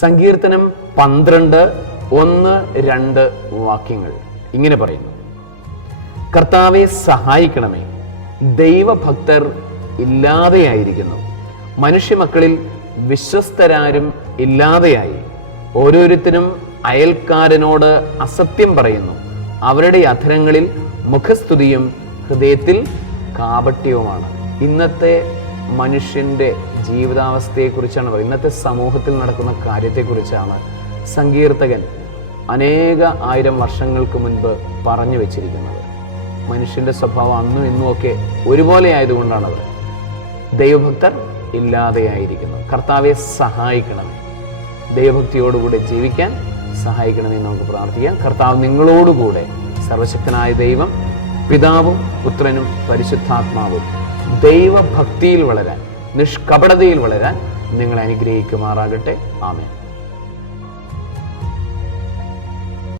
സങ്കീർത്തനം പന്ത്രണ്ട് ഒന്ന് രണ്ട് വാക്യങ്ങൾ. ഇങ്ങനെ പറയുന്നു. കർത്താവെ സഹായിക്കണമേ. ദൈവഭക്തർ ഇല്ലാതെയായിരിക്കുന്നു. മനുഷ്യമക്കളിൽ വിശ്വസ്തരാരും ഇല്ലാതെയായി. ഓരോരുത്തരും അയൽക്കാരനോട് അസത്യം പറയുന്നു. അവരുടെ അധരങ്ങളിൽ മുഖസ്തുതിയും ഹൃദയത്തിൽ കാപട്യവുമാണ്. ഇന്നത്തെ മനുഷ്യന്റെ ജീവിതാവസ്ഥയെക്കുറിച്ചാണ് പറയുന്നത്. ഇന്നത്തെ സമൂഹത്തിൽ നടക്കുന്ന കാര്യത്തെക്കുറിച്ചാണ് സങ്കീർത്തകൻ അനേക ആയിരം വർഷങ്ങൾക്ക് മുൻപ് പറഞ്ഞു വെച്ചിരിക്കുന്നത്. മനുഷ്യന്റെ സ്വഭാവം അന്നും ഇന്നും ഒക്കെ ഒരുപോലെ ആയതുകൊണ്ടാണത് ദൈവഭക്തർ ഇല്ലാതെയായിരിക്കുന്നു. കർത്താവെ സഹായിക്കണം. ദൈവഭക്തിയോടുകൂടെ ജീവിക്കാൻ സഹായിക്കണമെന്ന് നമുക്ക് പ്രാർത്ഥിക്കാം. കർത്താവ് നിങ്ങളോടുകൂടെ സർവശക്തനായ ദൈവം പിതാവും പുത്രനും പരിശുദ്ധാത്മാവും ദൈവഭക്തിയിൽ വളരാൻ നിഷ്കപടതയിൽ വളരാൻ നിങ്ങളെ അനുഗ്രഹിക്കുമാറാകട്ടെ. ആമേൻ.